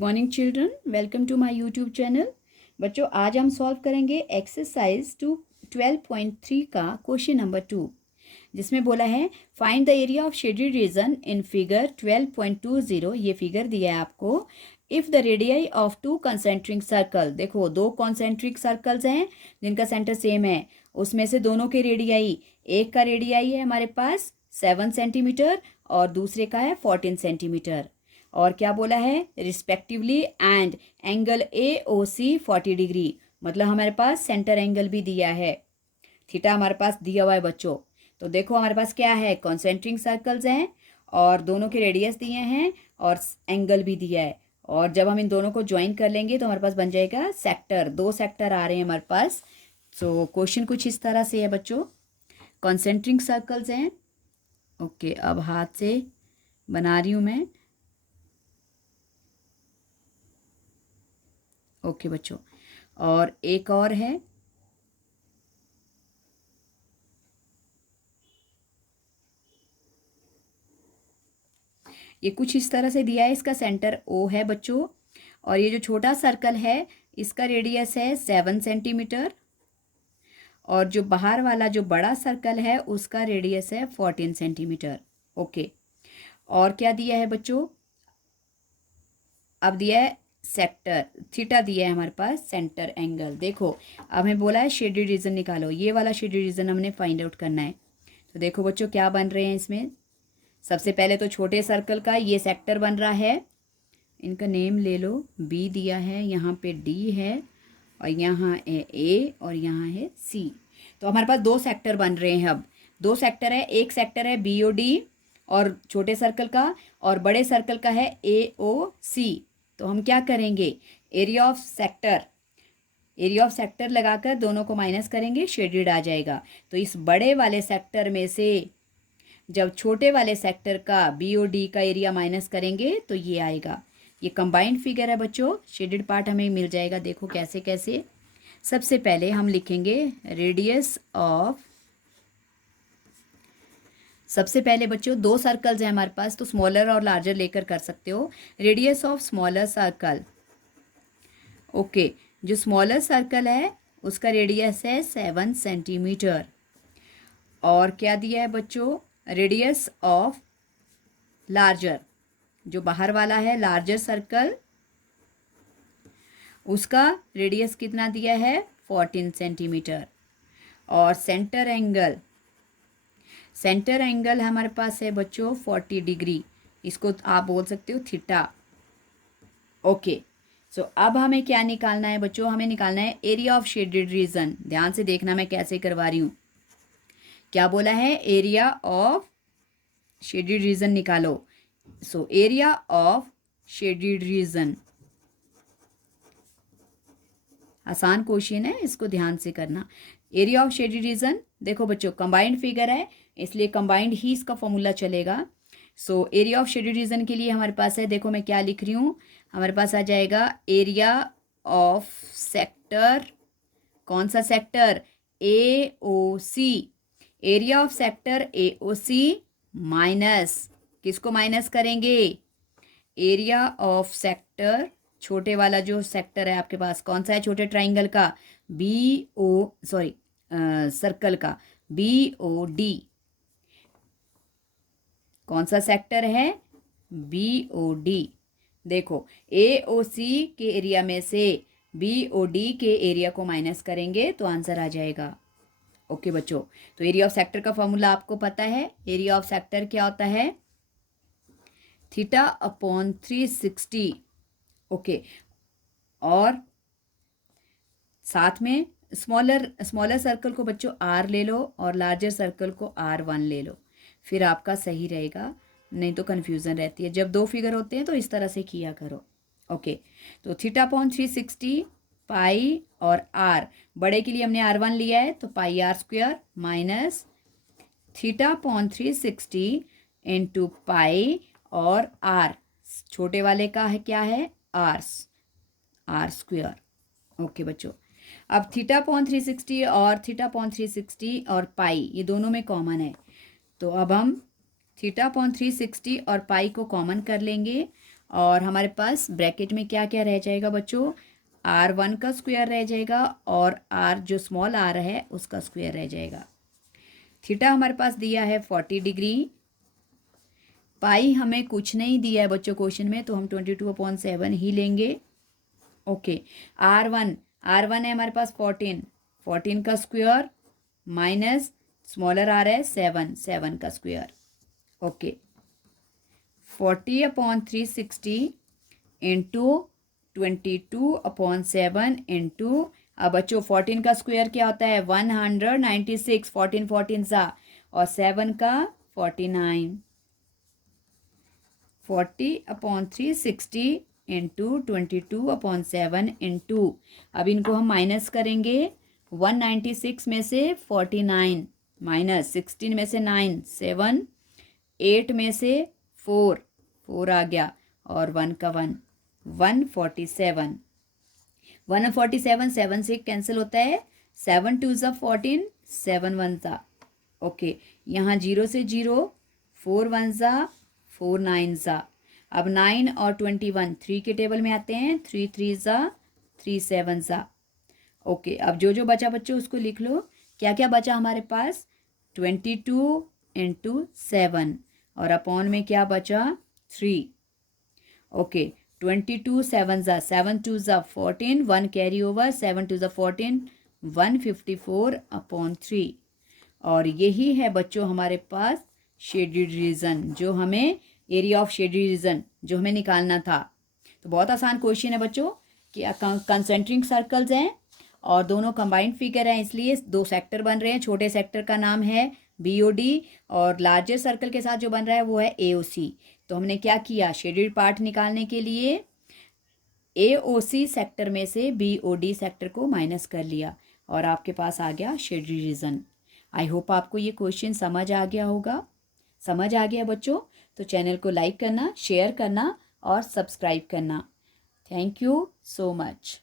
Morning children, welcome to my YouTube channel. बच्चों, आज हम सॉल्व करेंगे एक्सरसाइज 12.3 का क्वेश्चन नंबर 2, जिसमें बोला है find the area of shaded region in figure 12.20। ये फिगर दिया है आपको। If the radii of two concentric circle, देखो दो कॉन्सेंट्रिक सर्कल्स हैं जिनका सेंटर सेम है, उसमें से दोनों के रेडियाई, एक का रेडियाई है हमारे पास 7 सेंटीमीटर और दूसरे का है 14 सेंटीमीटर। और क्या बोला है, respectively and angle A O C 40 degree, मतलब हमारे पास सेंटर एंगल भी दिया है, थीटा हमारे पास दिया हुआ है बच्चों। तो देखो हमारे पास क्या है, कॉन्सेंट्रिक सर्कल्स हैं और दोनों के रेडियस दिए हैं और एंगल भी दिया है, और जब हम इन दोनों को ज्वाइन कर लेंगे तो हमारे पास बन जाएगा सेक्टर। दो सेक्टर आ रहे हैं हमारे पास। सो क्वेश्चन कुछ इस तरह से है बच्चों, कॉन्सेंट्रिक सर्कल्स हैं। ओके, अब हाथ से बना रही हूँ मैं। ओके बच्चों, और एक और है, ये कुछ इस तरह से दिया है। इसका सेंटर ओ है बच्चों, और ये जो छोटा सर्कल है इसका रेडियस है 7 सेंटीमीटर, और जो बाहर वाला जो बड़ा सर्कल है उसका रेडियस है 14 सेंटीमीटर। ओके, और क्या दिया है बच्चों, अब दिया है सेक्टर, थीटा दिया है हमारे पास, सेंटर एंगल। देखो अब हमें बोला है शेडेड रीजन निकालो, ये वाला शेडेड रीजन हमने फाइंड आउट करना है। तो देखो बच्चों क्या बन रहे हैं इसमें। सबसे पहले तो छोटे सर्कल का ये सेक्टर बन रहा है, इनका नेम ले लो, बी दिया है, यहाँ पे डी है, और यहाँ है ए, और यहाँ है सी। तो हमारे पास दो सेक्टर बन रहे हैं। अब दो सेक्टर है, एक सेक्टर है बी ओ डी और छोटे सर्कल का, और बड़े सर्कल का है ए ओ सी। तो हम क्या करेंगे, एरिया ऑफ सेक्टर लगाकर दोनों को माइनस करेंगे, शेडेड आ जाएगा। तो इस बड़े वाले सेक्टर में से जब छोटे वाले सेक्टर का बी ओ डी का एरिया माइनस करेंगे तो ये आएगा। ये कंबाइंड फिगर है बच्चों, शेडेड पार्ट हमें मिल जाएगा। देखो कैसे कैसे। सबसे पहले हम लिखेंगे रेडियस ऑफ, सबसे पहले बच्चों दो सर्कल्स हैं हमारे पास, तो स्मॉलर और लार्जर लेकर कर सकते हो। Radius of smaller circle, okay, जो स्मॉलर सर्कल है उसका रेडियस है 7 सेंटीमीटर। और क्या दिया है बच्चों, रेडियस ऑफ लार्जर, जो बाहर वाला है लार्जर सर्कल, उसका रेडियस कितना दिया है, 14 सेंटीमीटर। और सेंटर एंगल हमारे पास है बच्चों 40 डिग्री, इसको आप बोल सकते हो थीटा। ओके, सो अब हमें क्या निकालना है बच्चों, हमें निकालना है एरिया ऑफ शेडेड रीजन। ध्यान से देखना मैं कैसे करवा रही हूँ। क्या बोला है, एरिया ऑफ शेडेड रीजन निकालो। So area of shaded region, आसान क्वेश्चन है, इसको ध्यान से करना। एरिया ऑफ शेडेड रीजन, देखो बच्चों कंबाइंड फिगर है इसलिए कंबाइंड ही इसका फॉर्मूला चलेगा। So area of shaded region के लिए हमारे पास है, देखो मैं क्या लिख रही हूँ, हमारे पास आ जाएगा एरिया ऑफ सेक्टर, कौन सा sector, A O C. Area of sector A O C minus, किसको माइनस करेंगे, एरिया ऑफ सेक्टर, छोटे वाला जो सेक्टर है आपके पास कौन सा है, छोटे ट्राइंगल का, बी ओ सॉरी सर्कल का बी ओ डी, कौन सा सेक्टर है, बी ओ डी। देखो ए ओ सी के एरिया में से बी ओ डी के एरिया को माइनस करेंगे तो आंसर आ जाएगा। ओके बच्चों, तो एरिया ऑफ सेक्टर का फॉर्मूला आपको पता है। एरिया ऑफ सेक्टर क्या होता है, थीटा अपॉन 360। ओके, और साथ में स्मॉलर सर्कल को बच्चों आर ले लो और लार्जर सर्कल को R1 ले लो, फिर आपका सही रहेगा, नहीं तो कन्फ्यूज़न रहती है। जब दो फिगर होते हैं तो इस तरह से किया करो। ओके, तो थीटा अपॉन 360 पाई और आर, बड़े के लिए हमने R1 लिया है तो pi r square minus theta upon 360 into pi और आर, छोटे वाले का है क्या है, आर स्क्वायर। ओके बच्चों, अब थीटा अपॉन 360 और थीटा अपॉन 360 और पाई ये दोनों में कॉमन है, तो अब हम थीटा अपॉन 360 और पाई को कॉमन कर लेंगे और हमारे पास ब्रैकेट में क्या क्या रह जाएगा बच्चों, R1 का स्क्वायर रह जाएगा और R जो स्मॉल r है उसका स्क्वायर रह जाएगा। थीटा हमारे पास दिया है 40 डिग्री। पाई हमें कुछ नहीं दिया है बच्चों क्वेश्चन में, तो हम 22/7 ही लेंगे। ओके, R1 है हमारे पास 14 का स्क्वायर माइनस स्मॉलर r है 7 का स्क्वायर। ओके, 40/360 इंटू 22/7 इंटू, अब बच्चों 14 का स्क्वायर क्या होता है 196, 14 सा, और 7 का 49। 40/360 इंटू 22/7 इंटू, अब इनको हम माइनस करेंगे। 196 में से 49 माइनस 16 में से 9 7, 8 में से 4 आ गया, और 1 का 1 147। 147 7 से कैंसिल होता है, 7 2 ज़ा 14, 7 1 ज़ा। ओके, यहाँ 0 से 0, 4 1 ज़ा 4 9 ज़ा। अब 9 और 21 3 के टेबल में आते हैं, 3 3 ज़ा 3 7 ज़ा। ओके, अब जो जो बचा बच्चों उसको लिख लो। क्या क्या बचा हमारे पास, 22 इंटू 7, और अपॉन में क्या बचा 3। ओके, 22 7 ज़ा 7 2 ज़ा 14, 1 कैरी ओवर, 7 2 ज़ा 14, 154/3। और यही है बच्चों हमारे पास शेडेड रीजन, जो हमें एरिया ऑफ शेडेड रीजन जो हमें निकालना था। तो बहुत आसान क्वेश्चन है बच्चों कि कंसेंट्रिक सर्कल्स हैं और दोनों कंबाइंड फिगर हैं, इसलिए 2 सेक्टर बन रहे हैं। छोटे सेक्टर का नाम है BOD और लार्जर सर्कल के साथ जो बन रहा है वो है AOC। तो हमने क्या किया, शेडेड पार्ट निकालने के लिए AOC सेक्टर में से BOD सेक्टर को माइनस कर लिया और आपके पास आ गया शेडेड रीजन। आई होप आपको ये क्वेश्चन समझ आ गया होगा। समझ आ गया बच्चों? तो चैनल को लाइक करना, शेयर करना और सब्सक्राइब करना। Thank you so much.